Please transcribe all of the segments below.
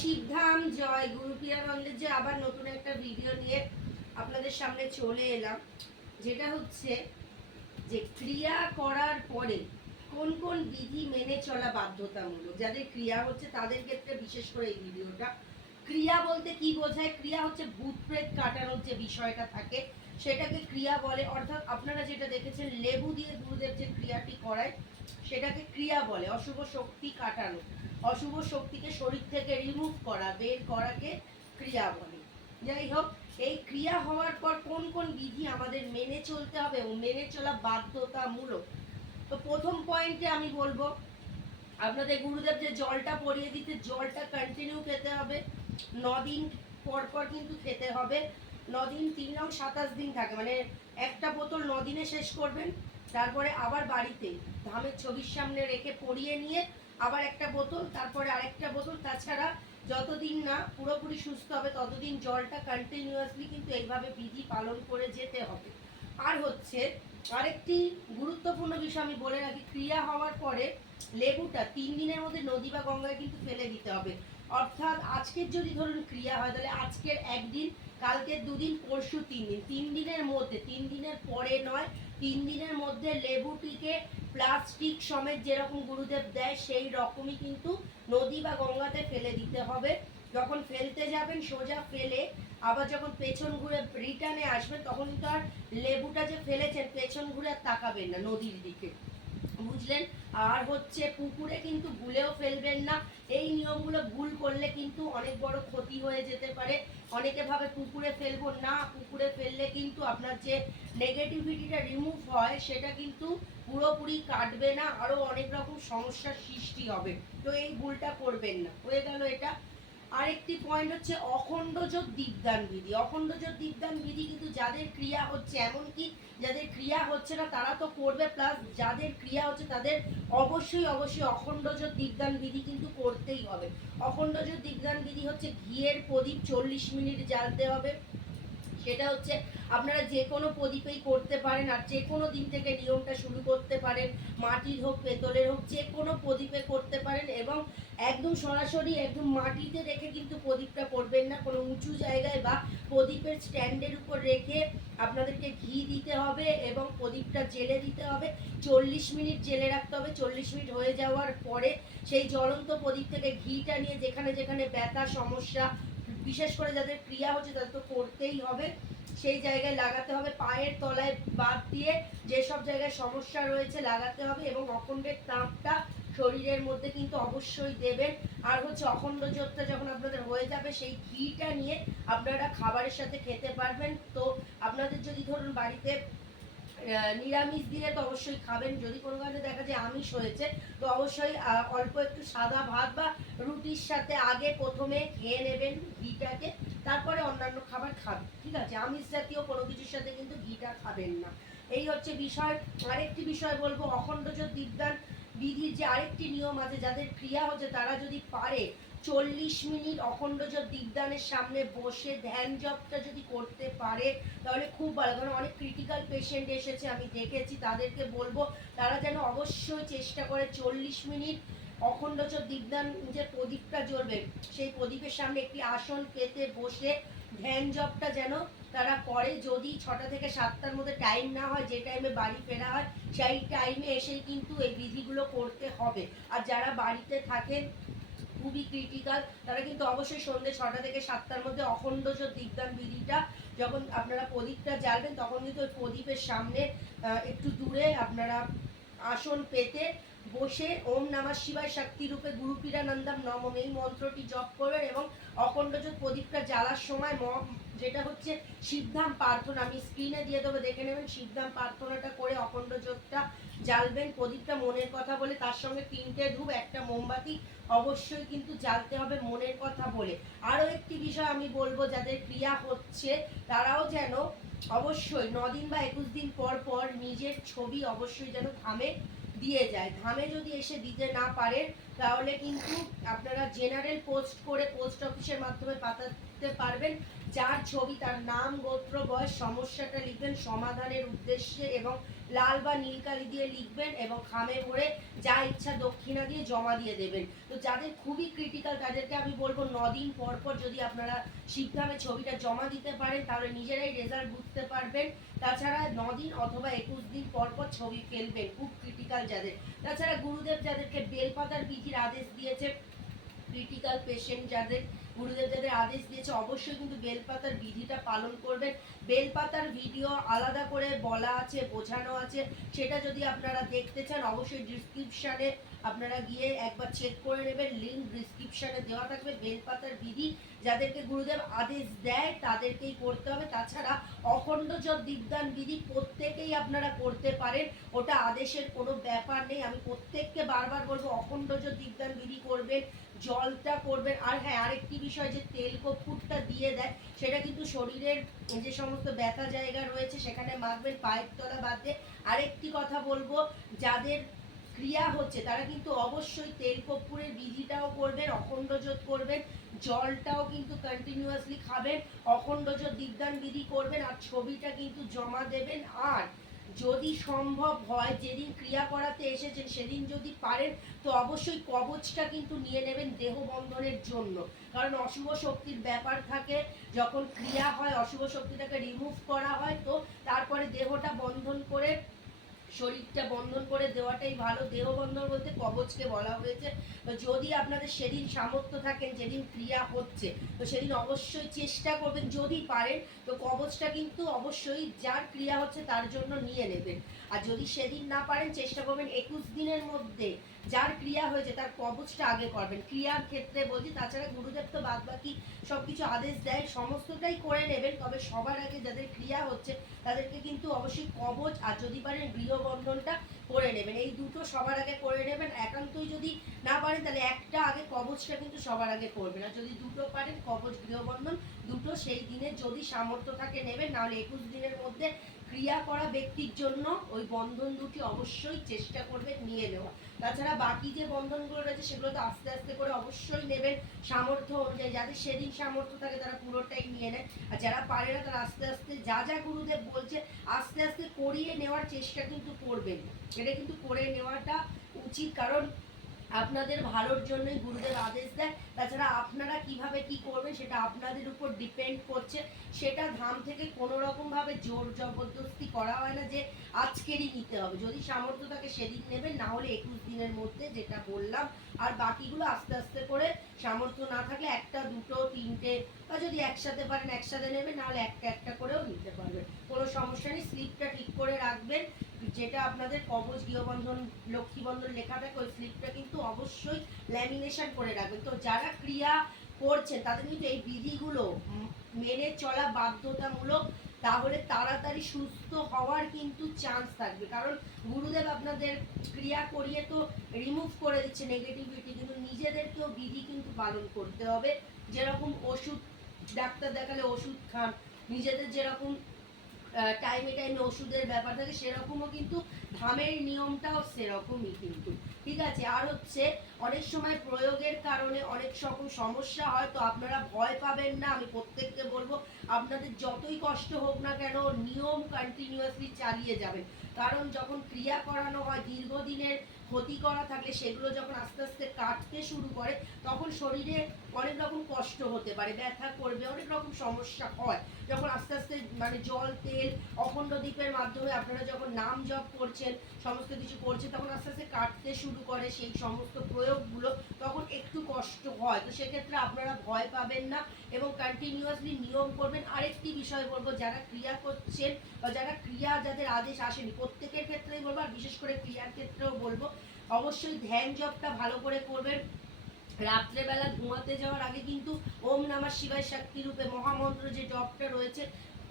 শিবধাম, জয় গুরু প্রিয়ানন্দের যে আবার নতুন একটা ভিডিও নিয়ে আপনাদের সামনে চলে এলাম, যেটা হচ্ছে যে ক্রিয়া করার পরে কোন কোন বিধি মেনে চলা বাধ্যতামূলক। যাদের ক্রিয়া হচ্ছে তাদের ক্ষেত্রে বিশেষ করে এই ভিডিওটা। ক্রিয়া বলতে কি বোঝায়? ক্রিয়া হচ্ছে ভূত প্রেত কাটানোর যে বিষয়টা থাকে সেটাকে ক্রিয়া বলে। অর্থাৎ আপনারা যেটা দেখেছেন লেবু দিয়ে গুরুদেব যে ক্রিয়াটি করায় সেটাকে ক্রিয়া বলে। অশুভ শক্তি কাটানো, অশুভ শক্তিকে শরীর থেকে রিমুভ করা, বের করাকে ক্রিয়া বলে। যাই হোক, এই ক্রিয়া হওয়ার পর কোন কোন বিধি আমাদের মেনে চলতে হবে এবং মেনে চলা বাধ্যতামূলক। তো প্রথম পয়েন্টে আমি বলবো, আপনাদের গুরুদেব যে জলটা পরিয়ে দিতে, জলটা কন্টিনিউ খেতে হবে 9 দিন পর পর কিন্তু খেতে হবে। 9 দিন 3 রং 27 দিন থাকে, মানে একটা বোতল 9 দিনে শেষ করবেন, তারপরে আবার বাড়িতে ধামের ছবির সামনে রেখে পরিয়ে নিয়ে আবার একটা বোতল, তারপরে আরেকটা বোতল। তাছাড়া যতদিন না পুরোপুরি সুস্থ হবে ততদিন জলটা কন্টিনিউয়াসলি কিন্তু এইভাবে বিধি পালন করে যেতে হবে। আর হচ্ছে আরেকটি গুরুত্বপূর্ণ বিষয় আমি বলে রাখি, ক্রিয়া হওয়ার পরে লেবুটা 3 দিনের মধ্যে নদী বা গঙ্গায় কিন্তু ফেলে দিতে হবে। অর্থাৎ আজকের যদি ধরুন ক্রিয়া হয় তাহলে আজকের একদিন, কালকের 2 দিন, পরশু 3 দিন, 3 দিনের মধ্যে, 3 দিনের পরে নয়, 3 দিনের মধ্যে লেবুটিকে প্লাস্টিক সমেত যেরকম গুরুদেব দেয় সেই রকমই কিন্তু নদী বা গঙ্গাতে ফেলে দিতে হবে। যখন ফেলতে যাবেন সোজা ফেলে আবার যখন পেছন ঘুরে রিটার্নে আসবেন তখন কিন্তু আর লেবুটা যে ফেলেছেন পেছন ঘুরে আর তাকাবেন না নদীর দিকে, বুঝলেন? আর হচ্ছে পুকুরে কিন্তু ভুলেও ফেলবেন না। এই নিয়মগুলো ভুল করলে কিন্তু অনেক বড় ক্ষতি হয়ে যেতে পারে। অনেকে ভাবে পুকুরে ফেলবো না, পুকুরে ফেললে কিন্তু আপনার যে নেগেটিভিটিটা রিমুভ হয় সেটা কিন্তু পুরোপুরি কাটবে না, আরো অনেক রকম সমস্যার সৃষ্টি হবে। তো এই ভুলটা করবেন না। হয়ে গেল এটা। আরেকটি পয়েন্ট হচ্ছে অখণ্ডযোগ দীপদান বিধি। অখণ্ডযোগ দীপদান বিধি কিন্তু যাদের ক্রিয়া হচ্ছে, এমনকি যাদের ক্রিয়া হচ্ছে না তারা তো করবে, প্লাস যাদের ক্রিয়া হচ্ছে তাদের অবশ্যই অবশ্যই অখণ্ডযোগ দীপদান বিধি কিন্তু করতেই হবে। অখণ্ডযোগ দীপদান বিধি হচ্ছে ঘিয়ের প্রদীপ 40 মিনিট জ্বালতে হবে। সেটা হচ্ছে আপনারা যে কোনো প্রদীপেই করতে পারেন, আর যে কোনো দিন থেকে নিয়মটা শুরু করতে পারেন। মাটির হোক পেতলের হোক যে কোনো প্রদীপে করতে পারেন, এবং একদম সরাসরি একদম মাটিতে রেখে কিন্তু প্রদীপটা করবেন না, কোনো উঁচু জায়গায় বা প্রদীপের স্ট্যান্ডের উপর রেখে আপনাদেরকে ঘি দিতে হবে এবং প্রদীপটা জেলে দিতে হবে। 40 মিনিট জেলে রাখতে হবে। 40 মিনিট হয়ে যাওয়ার পরে সেই জ্বলন্ত প্রদীপ থেকে ঘিটা নিয়ে যেখানে যেখানে ব্যথা সমস্যা, বিশেষ করে যাদের ক্রিয়া হচ্ছে তাদের তো করতেই হবে, সেই জায়গায় লাগাতে হবে। পায়ের তলায় বাদ দিয়ে যেসব জায়গায় সমস্যা রয়েছে লাগাতে হবে, এবং অখণ্ডের তাপটা শরীরের মধ্যে কিন্তু অবশ্যই দেবেন। আর হচ্ছে অখণ্ড জোতটা যখন আপনাদের হয়ে যাবে সেই ঘিটা নিয়ে আপনারা খাবারের সাথে খেতে পারবেন। তো আপনাদের যদি ধরুন বাড়িতে নিরামিষ দিনে তো অবশ্যই খাবেন, যদি কোনো কারণে দেখা যায় আমিষ হয়েছে তো অবশ্যই অল্প একটু সাদা ভাত বা রুটির সাথে আগে প্রথমে খেয়ে নেবেন ঘিটাকে, তারপরে অন্যান্য খাবার খাবেন, ঠিক আছে? আমিষ জাতীয় কোনো কিছুর সাথে কিন্তু ঘিটা খাবেন না। এই হচ্ছে বিষয়। আরেকটি বিষয় বলবো, অখণ্ডযোগ দীপদান বিধির যে আরেকটি নিয়ম আছে, যাদের ক্রিয়া হচ্ছে তারা যদি পারে 40 মিনিট অখণ্ডযোগ দীপদানের সামনে বসে ধ্যান জপটা যদি করতে পারে তাহলে খুব ভালো। কারণ অনেক ক্রিটিক্যাল পেশেন্ট এসেছে আমি দেখেছি, তাদেরকে বলবো তারা যেন অবশ্যই চেষ্টা করে 40 মিনিট অখণ্ডযোগ দীপদান যে প্রদীপটা জ্বলবে সেই প্রদীপের সামনে একটি আসন পেতে বসে ধ্যান জপটা যেন তারা করে। যদি 6টা থেকে 7টার মধ্যে টাইম না হয়, যে টাইমে বাড়ি ফেরা হয় সেই টাইমে এসেই কিন্তু এই বিধিগুলো করতে হবে। আর যারা বাড়িতে থাকেন খুবই ক্রিটিক্যাল তারা কিন্তু অবশ্যই সন্ধ্যে 6টা থেকে 7টার মধ্যে অখণ্ডযোগ দীপদান বিধিটা যখন আপনারা প্রদীপটা জ্বালবেন তখন কিন্তু ওই প্রদীপের সামনে একটু দূরে আপনারা আসন পেতে বসে ওম নমঃ শিবায় শক্তি রূপে গুরু পীরানন্দম নমঃ এই মন্ত্রটি জপ করবেন, এবং অখণ্ডযোগ প্রদীপটা জ্বালার সময় যেটা হচ্ছে শিবধাম প্রার্থনা, আমি স্ক্রিনে দিয়ে দেবো দেখে নেবেন, শিবধাম প্রার্থনাটা করে অখণ্ডযোগটা জ্বালবেন। প্রদীপটা মনের কথা বলে, তার সঙ্গে 3টে ধূপ, একটা মোমবাতি অবশ্যই কিন্তু জ্বালতে হবে মনের কথা বলে। আরও একটি বিষয় আমি বলবো, যাদের ক্রিয়া হচ্ছে তারাও যেন অবশ্যই 9 দিন বা 21 দিন পর পর নিজের ছবি অবশ্যই যেন ধামে দিয়ে যায়। ধামে যদি এসে দিতে না পারে তাহলে কিন্তু আপনারা জেনারেল পোস্ট করে পোস্ট অফিসের মাধ্যমে পাঠাতে পারবেন। যার ছবি তার নাম গোত্র বয়স সমস্যাটা লিখবেন সমাধানের উদ্দেশ্যে, এবং লাল বা নীল কালি দিয়ে লিখবেন এবং খামে ভরে যা ইচ্ছা দক্ষিণা দিয়ে জমা দিয়ে দেবেন। তো যাদের খুবই ক্রিটিক্যাল তাদেরকে আমি বলবো 9 দিন পর পর যদি আপনারা শিবধামে ছবিটা জমা দিতে পারেন তাহলে নিজেরাই রেজাল্ট বুঝতে পারবেন। তাছাড়া 9 দিন অথবা 21 দিন পর পর ছবি ফেলবেন খুব ক্রিটিক্যাল যাদের। তাছাড়া গুরুদেব যাদেরকে বেলপাতার বিধির আদেশ দিয়েছে, ক্রিটিক্যাল পেশেন্ট যাদের গুরুদেব যাদের আদেশ দিয়েছে অবশ্যই কিন্তু বেলপাতার বিধিটা পালন করবেন। বেলপাতার ভিডিও আলাদা করে বলা আছে, বোঝানো আছে, সেটা যদি আপনারা দেখতে চান অবশ্যই ডিসক্রিপশানে আপনারা গিয়ে একবার চেক করে নেবেন, লিঙ্ক ডিসক্রিপশানে দেওয়া থাকবে। বেলপাতার বিধি যাদেরকে গুরুদেব আদেশ দেয় তাদেরকেই করতে হবে। তাছাড়া অখণ্ড জপ দীপদান বিধি প্রত্যেকেই আপনারা করতে পারেন, ওটা আদেশের কোনো ব্যাপার নেই। আমি প্রত্যেককে বারবার বলবো অখণ্ড জপ দীপদান বিধি করবেন, জলটা করবেন। আর হ্যাঁ, আরেকটি বিষয় যে তেল কর্পূরটা দিয়ে দেয় সেটা কিন্তু শরীরের যে সমস্ত ব্যথা জায়গা রয়েছে সেখানে মাখবেন, পায়ের তলা বাদ দিয়ে। আরেকটি কথা বলবো, যাদের ক্রিয়া হচ্ছে তারা কিন্তু অবশ্যই তেল কর্পূরের বিধিটাও করবেন, অখণ্ড জোত করবেন, জলটাও কিন্তু কন্টিনিউয়াসলি খাবেন, অখণ্ড জোত দীপদান বিধি করবেন আর ছবিটা কিন্তু জমা দেবেন। আর যদি সম্ভব হয় যেদিন ক্রিয়া করাতে এসেছেন সেদিন যদি পারেন তো অবশ্যই কবচটা কিন্তু নিয়ে নেবেন দেহ বন্ধনের জন্য, কারণ অশুভ শক্তির ব্যাপার থাকে। যখন ক্রিয়া হয় অশুভ শক্তিটাকে রিমুভ করা হয়, তো তারপরে দেহটা বন্ধন করে শরীরটা বন্ধন করে দেওয়াটাই ভালো। দেহ বন্ধন বলতে কবচকে বলা হয়েছে। তো যদি আপনাদের সেদিন সামর্থ্য থাকেন যেদিন ক্রিয়া হচ্ছে তো সেদিন অবশ্যই চেষ্টা করবেন যদি পারেন তো কবচটা কিন্তু অবশ্যই যার ক্রিয়া হচ্ছে তার জন্য নিয়ে নেবেন। আর যদি সেদিন না পারেন চেষ্টা করবেন 21 দিনের মধ্যে যার ক্রিয়া হয়েছে তার কবচটা আগে করবেন ক্রিয়ার ক্ষেত্রে বলছি। তাছাড়া গুরুদেব তো বাদ বাকি সবকিছু আদেশ দেয়, সমস্তটাই করে নেবেন, তবে সবার আগে যাদের ক্রিয়া হচ্ছে তাদেরকে কিন্তু অবশ্যই কবচ আর যদি পারেন গৃহবন্ধনটা করে নেবেন। এই দুটো সবার আগে করে নেবেন। একান্তই যদি না পারেন তাহলে একটা আগে কবচটা কিন্তু সবার আগে করবেন, আর যদি দুটো পারেন কবচ গৃহবন্ধন দুটো সেই দিনে যদি সামর্থ্য থাকে নেবেন, নাহলে 21 দিনের মধ্যে ক্রিয়া করা ব্যক্তির জন্য ওই বন্ধন দুটি অবশ্যই চেষ্টা করবেন নিয়ে নেওয়া। তাছাড়া বাকি যে বন্ধনগুলো রয়েছে সেগুলো তো আস্তে আস্তে করে অবশ্যই নেবেন সামর্থ্য অনুযায়ী। যাদের সেদিন সামর্থ্য থাকে তারা পুরোটাই নিয়ে নেয়, আর যারা পারে না তারা আস্তে আস্তে যা যা গুরুদেব বলছে আস্তে আস্তে করিয়ে নেওয়ার চেষ্টা কিন্তু করবেন। এটা কিন্তু করে নেওয়াটা উচিত, কারণ আপনাদের ভালোর জন্যই গুরুদেব আদেশ দেয়। তাছাড়া আপনারা কিভাবে কি করবেন সেটা আপনাদের উপর ডিপেন্ড করছে, সেটা ধাম থেকে কোনো রকমভাবে জোর জবরদস্তি করা হয় না যে আজকেরই নিতে হবে। যদি সামর্থ্য থাকে সেদিন নেবেন, না হলে 21 দিনের মধ্যে যেটা বললাম। আর বাকিগুলো আস্তে আস্তে করে, সামর্থ্য না থাকলে একটা দুটো তিনটে বা যদি একসাথে পারেন একসাথে নেবেন, নাহলে একটা একটা করেও নিতে পারবেন, কোনো সমস্যা নেই। স্লিপটা ঠিক করে রাখবেন, যেটা আপনাদের কবচ গৃহবন্ধন লক্ষ্মী বন্ধন লেখা থাকে ওই স্লিপটা কিন্তু অবশ্যই ল্যামিনেশন করে রাখবেন। তো যারা ক্রিয়া করছেন তাদের কিন্তু এই বিধিগুলো মেনে চলা বাধ্যতামূলক, তাহলে তাড়াতাড়ি সুস্থ হওয়ার কিন্তু চান্স থাকবে। কারণ গুরুদেব আপনাদের ক্রিয়া করিয়ে তো রিমুভ করে দিচ্ছে নেগেটিভিটি, কিন্তু নিজেদেরকেও বিধি কিন্তু পালন করতে হবে। যেরকম ওষুধ ডাক্তার দেখালে ওষুধ খান, নিজেদের যেরকম টাইমে টাইমে ওষুধের ব্যাপার থাকে সেরকমও কিন্তু ধামের নিয়মটাও সেরকমই কিন্তু, ঠিক আছে। আর হচ্ছে অনেক সময় প্রয়োগের কারণে অনেক রকম সমস্যা হয়, তো আপনারা ভয় পাবেন না। আমি প্রত্যেককে বলবো আপনাদের যতই কষ্ট হোক না কেন নিয়ম কন্টিনিউয়াসলি চালিয়ে যাবেন, কারণ যখন ক্রিয়া করানো হয় দীর্ঘদিনের ক্ষতি করা থাকলে সেগুলো যখন আস্তে আস্তে কাটতে শুরু করে তখন শরীরে অনেক রকম কষ্ট হতে পারে, ব্যথা করবে, অনেক রকম সমস্যা হয়। যখন আস্তে আস্তে মানে জল তেল অখণ্ড দ্বীপের মাধ্যমে আপনারা যখন নাম জপ করছেন সমস্ত কিছু করছেন তখন আস্তে আস্তে কাটতে শুরু করে সেই সমস্ত প্রয়োগগুলো, তখন একটু কষ্ট হয়। তো সেক্ষেত্রে আপনারা ভয় পাবেন না এবং কন্টিনিউয়াসলি নিয়ম করবেন। আরেকটি বিষয় বলবো, যারা ক্রিয়া করছেন বা যারা ক্রিয়া যাদের আদেশ আসেনি প্রত্যেকের ক্ষেত্রেই বলবো, আর বিশেষ করে ক্রিয়ার ক্ষেত্রেও বলবো অবশ্যই ধ্যান জপটা ভালো করে করবেন। রাত্রেবেলা ঘুমাতে যাওয়ার আগে কিন্তু ওম নমঃ শিবায় শক্তি রূপে মহামন্ত্র যে জপটা রয়েছে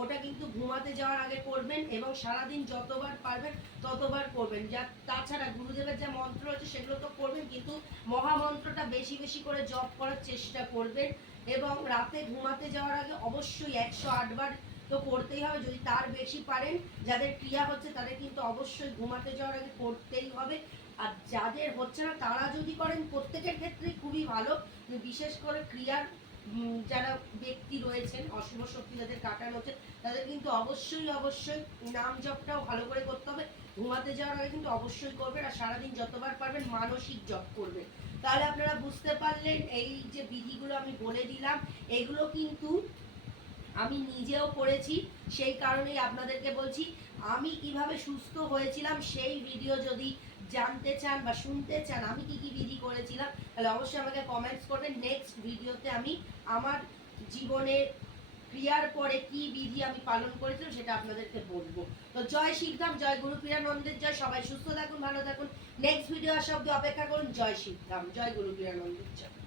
ওটা কিন্তু ঘুমাতে যাওয়ার আগে করবেন এবং সারাদিন যতবার পারবেন ততবার করবেন। যা তাছাড়া গুরুদেবের যা মন্ত্র রয়েছে সেগুলো তো করবেন, কিন্তু মহামন্ত্রটা বেশি বেশি করে জপ করার চেষ্টা করবেন। এবং রাতে ঘুমাতে যাওয়ার আগে অবশ্যই 108 বার তো করতেই হবে, যদি তার বেশি পারেন। যাদের ক্রিয়া হচ্ছে তাদের কিন্তু অবশ্যই ঘুমাতে যাওয়ার আগে করতেই হবে। আর যাদের হচ্ছে না তারা যদি করেন প্রত্যেকের ক্ষেত্রেই খুবই ভালো, বিশেষ করে ক্রিয়ার যারা ব্যক্তি রয়েছেন অশুভ শক্তি যাদের কাটানো হচ্ছে তাদের কিন্তু অবশ্যই অবশ্যই নাম জপটাও ভালো করে করতে হবে। ঘুমাতে যাওয়ার আগে কিন্তু অবশ্যই করবেন, আর সারাদিন যতবার পারবেন মানসিক জপ করবেন। তাহলে আপনারা বুঝতে পারলেন এই যে বিধিগুলো আমি বলে দিলাম, এগুলো কিন্তু আমি নিজেও করেছি, সেই কারণেই আপনাদেরকে বলছি। আমি কিভাবে সুস্থ হয়েছিলাম সেই ভিডিও যদি জানতে চান বা শুনতে চান আমি কি কি বিধি করেছিলাম, তাহলে অবশ্যই আমাকে কমেন্টস করবেন। নেক্সট ভিডিওতে আমি আমার জীবনে ক্রিয়ার পরে কি বিধি আমি পালন করেছিলাম সেটা আপনাদেরকে বলবো। তো জয় শিবধাম, জয় গুরু পীরানন্দের জয়। সবাই সুস্থ থাকুন, ভালো থাকুন। নেক্সট ভিডিও আসা অব্দি অপেক্ষা করুন। জয় শিবধাম, জয় গুরু পীরানন্দের জয়।